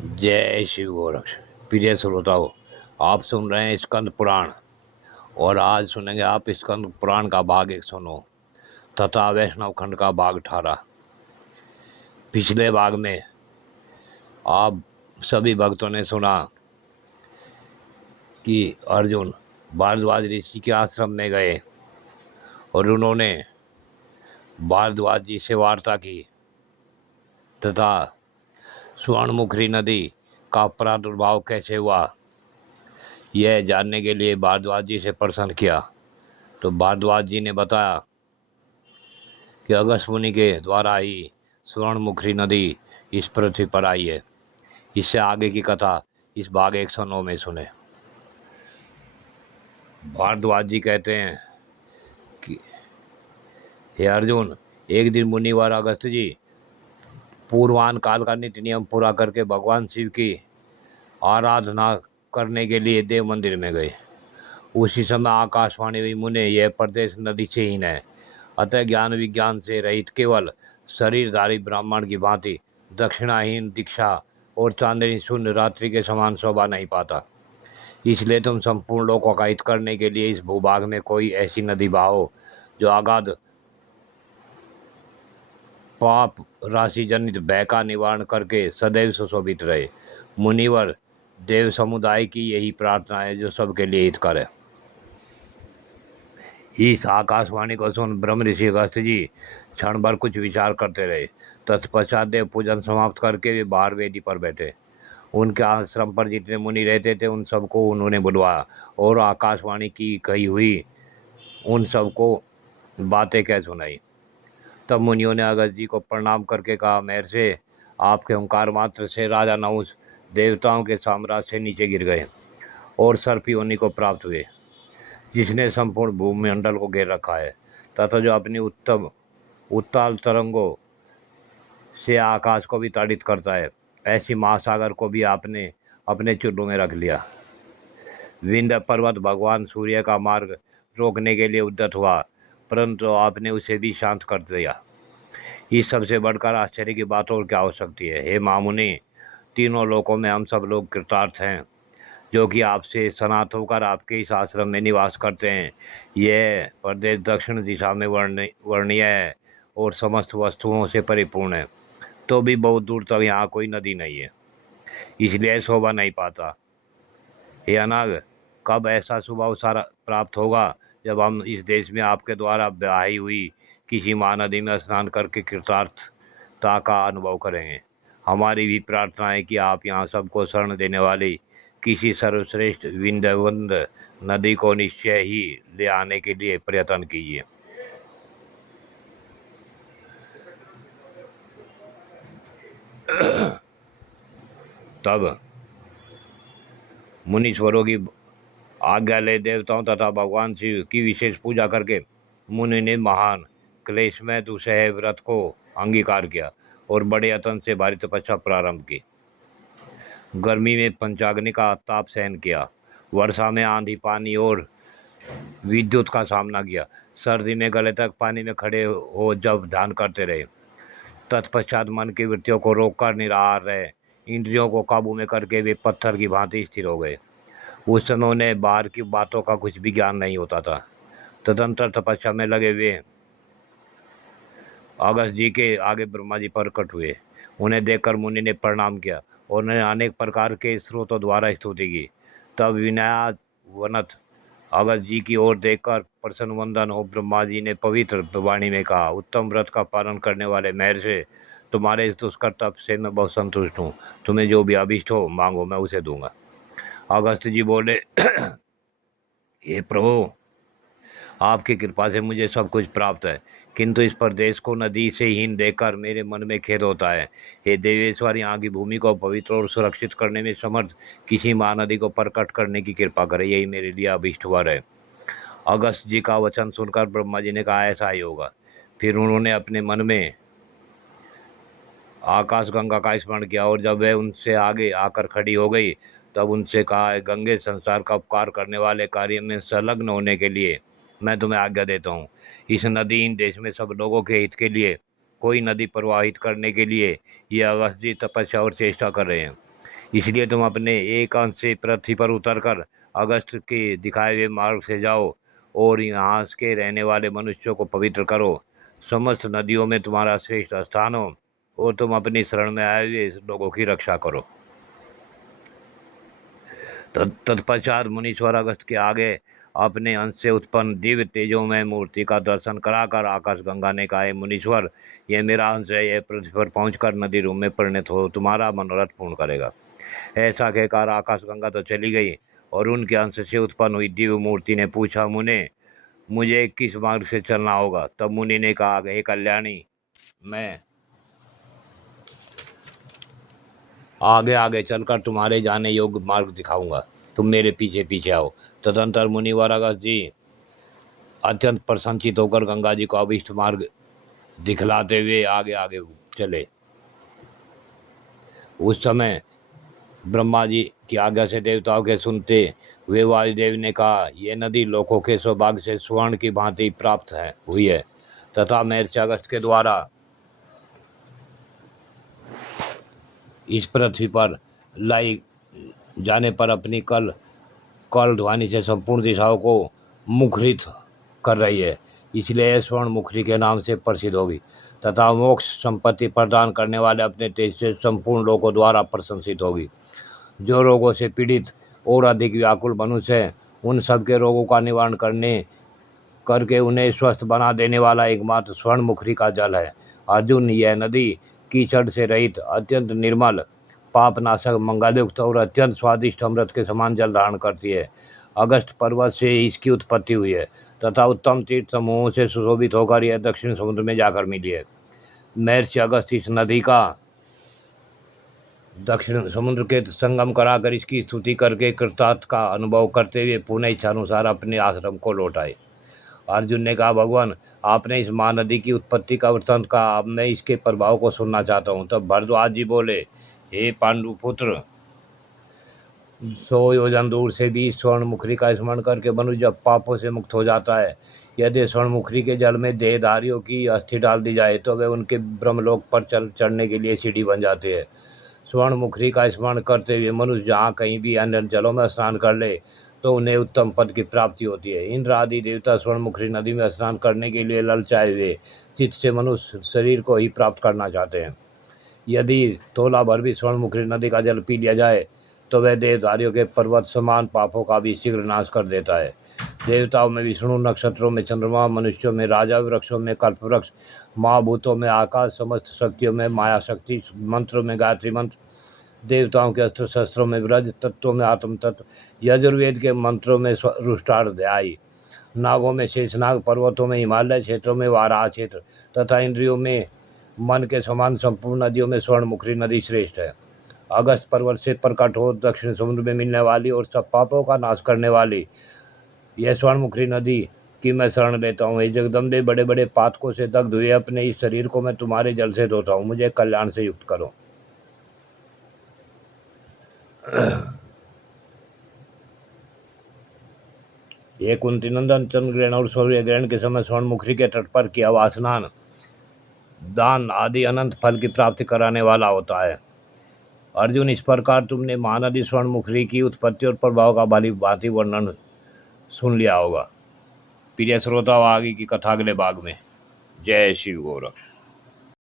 जय शिव गोरक्ष। प्रिय श्रोताओं, आप सुन रहे हैं स्कंद पुराण और आज सुनेंगे आप स्कंद पुराण का भाग 109 तथा वैष्णव खंड का भाग 18। पिछले भाग में आप सभी भक्तों ने सुना कि अर्जुन भारद्वाज ऋषि के आश्रम में गए और उन्होंने भारद्वाज जी से वार्ता की तथा स्वर्णमुखी नदी का प्रादुर्भाव कैसे हुआ यह जानने के लिए भारद्वाज जी से प्रश्न किया। तो भारद्वाज जी ने बताया कि अगस्त मुनि के द्वारा ही स्वर्णमुखी नदी इस पृथ्वी पर आई है। इससे आगे की कथा इस भाग 109 में सुने। भारद्वाज जी कहते हैं कि हे अर्जुन, एक दिन मुनिवर अगस्त जी पूर्वान काल का नित्य नियम पूरा करके भगवान शिव की आराधना करने के लिए देव मंदिर में गए। उसी समय आकाशवाणी हुई, मुने यह प्रदेश नदी से हीन है, अतः ज्ञान विज्ञान से रहित केवल शरीरधारी ब्राह्मण की भांति दक्षिणाहीन दीक्षा और चांदनी शून्य रात्रि के समान शोभा नहीं पाता। इसलिए तुम संपूर्ण लोगों का हित करने के लिए इस भूभाग में कोई ऐसी नदी बहाओ जो अगाध पाप राशि जनित भय का निवारण करके सदैव सुशोभित रहे। मुनिवर देव समुदाय की यही प्रार्थना है जो सबके लिए हितकर है। इस आकाशवाणी को सुन ब्रह्म ऋषि अगस्त जी क्षण भर कुछ विचार करते रहे। तत्पश्चात देव पूजन समाप्त करके वे बाहर वेदी पर बैठे। उनके आश्रम पर जितने मुनि रहते थे उन सबको उन्होंने बुलवाया और आकाशवाणी की कही हुई उन सबको बातें कह सुनाई। तब मुनियों ने अगस्त जी को प्रणाम करके कहा, महर्षि, आपके ओंकार मात्र से राजा नहुस देवताओं के साम्राज्य से नीचे गिर गए और सर्प योनि को प्राप्त हुए, जिसने संपूर्ण भूमंडल को घेर रखा है तथा जो अपनी उत्ताल तरंगों से आकाश को भी ताड़ित करता है। ऐसी महासागर को भी आपने अपने चुल्लू में रख लिया। विंध्य पर्वत भगवान सूर्य का मार्ग रोकने के लिए उद्यत हुआ, परंतु आपने उसे भी शांत कर दिया। इस सबसे बढ़कर आश्चर्य की बात और क्या हो सकती है। हे महामुनि, तीनों लोकों में हम सब लोग कृतार्थ हैं जो कि आपसे सनात होकर आपके इस आश्रम में निवास करते हैं। यह प्रदेश दक्षिण दिशा में वर्णीय है और समस्त वस्तुओं से परिपूर्ण है, तो भी बहुत दूर तक यहाँ कोई नदी नहीं है, इसलिए शोभा नहीं पाता। हे अनाग, कब ऐसा शुभ अवसर प्राप्त होगा जब हम इस देश में आपके द्वारा ब्याही हुई किसी महानदी में स्नान करके कृतार्थता का अनुभव करेंगे। हमारी भी प्रार्थना है कि आप यहाँ सबको शरण देने वाली किसी सर्वश्रेष्ठ विंध्यवंद नदी को निश्चय ही ले आने के लिए प्रयत्न कीजिए। तब मुनीश्वरों की आज्ञा ले देवताओं तथा भगवान शिव की विशेष पूजा करके मुनि ने महान क्लेशमय दुसह व्रत को अंगीकार किया और बड़े यत्न से भारी तपस्या प्रारंभ की। गर्मी में पंचाग्नि का ताप सहन किया, वर्षा में आंधी पानी और विद्युत का सामना किया, सर्दी में गले तक पानी में खड़े हो जब ध्यान करते रहे। तत्पश्चात मन की वृत्तियों को रोककर निराहार रहे। इंद्रियों को काबू में करके वे पत्थर की भांति स्थिर हो गए। उस समय उन्हें बाहर की बातों का कुछ भी ज्ञान नहीं होता था। तदंतर तपस्या में लगे हुए अगस्त जी के आगे ब्रह्मा जी प्रकट हुए। उन्हें देखकर मुनि ने प्रणाम किया और उन्हें अनेक प्रकार के स्रोतों द्वारा स्तुति की। तब विनयावनत अगस्त जी की ओर देखकर प्रसन्न वंदन हो ब्रह्मा जी ने पवित्र वाणी में कहा, उत्तम व्रत का पालन करने वाले महर्षि, तुम्हारे इस दुष्कर तप से मैं बहुत संतुष्ट हूँ। तुम्हें जो भी अभिष्ट हो मांगो, मैं उसे दूंगा। अगस्त जी बोले, हे प्रभु, आपकी कृपा से मुझे सब कुछ प्राप्त है, किंतु इस प्रदेश को नदी से हीन देखकर मेरे मन में खेद होता है। हे देवेश्वर, यहाँ की भूमि को पवित्र और सुरक्षित करने में समर्थ किसी महानदी को प्रकट करने की कृपा करें, यही मेरे लिए अभिष्ट वर है। अगस्त जी का वचन सुनकर ब्रह्मा जी ने कहा, ऐसा ही होगा। फिर उन्होंने अपने मन में आकाश गंगा का स्मरण किया और जब वह उनसे आगे आकर खड़ी हो गई तब उनसे कहा, गंगे संसार का उपकार करने वाले कार्य में संलग्न होने के लिए मैं तुम्हें आज्ञा देता हूँ। इस नदीहीन देश में सब लोगों के हित के लिए कोई नदी प्रवाहित करने के लिए ये अगस्त जी तपस्या और चेष्टा कर रहे हैं। इसलिए तुम अपने एक अंश से पृथ्वी पर उतरकर अगस्त के दिखाए हुए मार्ग से जाओ और यहाँ के रहने वाले मनुष्यों को पवित्र करो। समस्त नदियों में तुम्हारा श्रेष्ठ स्थान हो और तुम अपनी शरण में आए हुए लोगों की रक्षा करो। तत्पश्चात मुनीश्वर अगस्त के आगे अपने अंश से उत्पन्न दिव्य तेजोमय मूर्ति का दर्शन कराकर आकाशगंगा ने कहा, मुनीश्वर, यह मेरा अंश है, यह पृथ्वी पर पहुंचकर नदी रूप में परिणत हो तुम्हारा मनोरथ पूर्ण करेगा। ऐसा कहकर आकाशगंगा तो चली गई और उनके अंश से उत्पन्न हुई दिव्य मूर्ति ने पूछा, मुझे किस मार्ग से चलना होगा? तब मुनि ने कहा, हे कल्याणी, मैं आगे आगे चलकर तुम्हारे जाने योग्य मार्ग दिखाऊंगा, तुम मेरे पीछे पीछे आओ। तदंतर मुनिवर अगस्त जी अत्यंत प्रसन्नचित होकर गंगा जी को अभिष्ट मार्ग दिखलाते हुए आगे आगे चले। उस समय ब्रह्मा जी की आज्ञा से देवताओं के सुनते हुए वायुदेव ने कहा, यह नदी लोकों के सौभाग्य से स्वर्ण की भांति प्राप्त हुई है तथा महर्षि अगस्त के द्वारा इस पृथ्वी पर लाई जाने पर अपनी कल ध्वनि से संपूर्ण दिशाओं को मुखरित कर रही है, इसलिए स्वर्ण मुखरी के नाम से प्रसिद्ध होगी तथा मोक्ष संपत्ति प्रदान करने वाले अपने तेज से संपूर्ण लोगों द्वारा प्रशंसित होगी। जो रोगों से पीड़ित और अधिक व्याकुल मनुष्य हैं, उन सबके रोगों का निवारण करके उन्हें स्वस्थ बना देने वाला एकमात्र स्वर्ण मुखरी का जल है। अर्जुन, यह नदी कीचड़ से रहित, अत्यंत निर्मल, पापनाशक, मंगलयुक्त और अत्यंत स्वादिष्ट अमृत के समान जल धारण करती है। अगस्त पर्वत से इसकी उत्पत्ति हुई है तथा उत्तम तीर्थ समूहों से सुशोभित होकर यह दक्षिण समुद्र में जाकर मिली है। महर्षि अगस्त इस नदी का दक्षिण समुद्र के संगम कराकर इसकी स्तुति करके कृतार्थ का अनुभव करते हुए पुनः इच्छानुसार अपने आश्रम को लौट आए। अर्जुन ने कहा, भगवान, आपने इस महानदी की उत्पत्ति का वृत्तांत कहा, अब मैं इसके प्रभाव को सुनना चाहता हूँ। तब भरद्वाज जी बोले, हे पांडुपुत्र, 100 योजन दूर से भी स्वर्ण मुखरी का स्मरण करके मनुष्य जब पापों से मुक्त हो जाता है, यदि स्वर्ण मुखरी के जल में देहधारियों की अस्थि डाल दी जाए तो वे उनके ब्रह्मलोक पर चढ़ने के लिए सीढ़ी बन जाते हैं। स्वर्ण मुखरी का स्मरण करते हुए मनुष्य जहाँ कहीं भी अन्य जलों में स्नान कर ले तो उन्हें उत्तम पद की प्राप्ति होती है। इंद्र आदि देवता स्वर्ण मुखरी नदी में स्नान करने के लिए ललचाए हुए चित्त से मनुष्य शरीर को ही प्राप्त करना चाहते हैं। यदि तोला भर भी स्वर्ण मुखरी नदी का जल पी लिया जाए तो वह देवधारियों के पर्वत समान पापों का भी शीघ्र नाश कर देता है। देवताओं में विष्णु, नक्षत्रों में चंद्रमा, मनुष्यों में राजा, वृक्षों में कल्प वृक्ष, महाभूतों में आकाश, समस्त शक्तियों में माया शक्ति, मंत्रों में गायत्री मंत्र, देवताओं के अस्त्र शस्त्रों में ब्रज, तत्वों में आत्म तत्व, यजुर्वेद के मंत्रों में रुष्टाध्यायी, नागों में शेषनाग, पर्वतों में हिमालय, क्षेत्रों में वाराह क्षेत्र तथा इंद्रियों में मन के समान संपूर्ण नदियों में स्वर्ण मुखरी नदी श्रेष्ठ है। अगस्त पर्वत से प्रकट हो दक्षिण समुद्र में मिलने वाली और सब पापों का नाश करने वाली यह स्वर्ण मुखरी नदी की मैं शरण लेता हूँ। हे जगदम्बे, बड़े बड़े पातकों से दग्ध हुए अपने इस शरीर को मैं तुम्हारे जल से धोता हूँ, मुझे कल्याण से युक्त करो। ये कुंती नंदन, चंद्र ग्रहण और सूर्य ग्रहण के समय स्वर्ण मुखरी के तट पर किया हुआ स्नान दान आदि अनंत फल की प्राप्ति कराने वाला होता है। अर्जुन, इस प्रकार तुमने महानदी स्वर्ण मुखरी की उत्पत्ति और प्रभाव का भली भांति वर्णन सुन लिया होगा। प्रिय श्रोताओं, आगे की कथा अगले भाग में। जय शिव गोरख।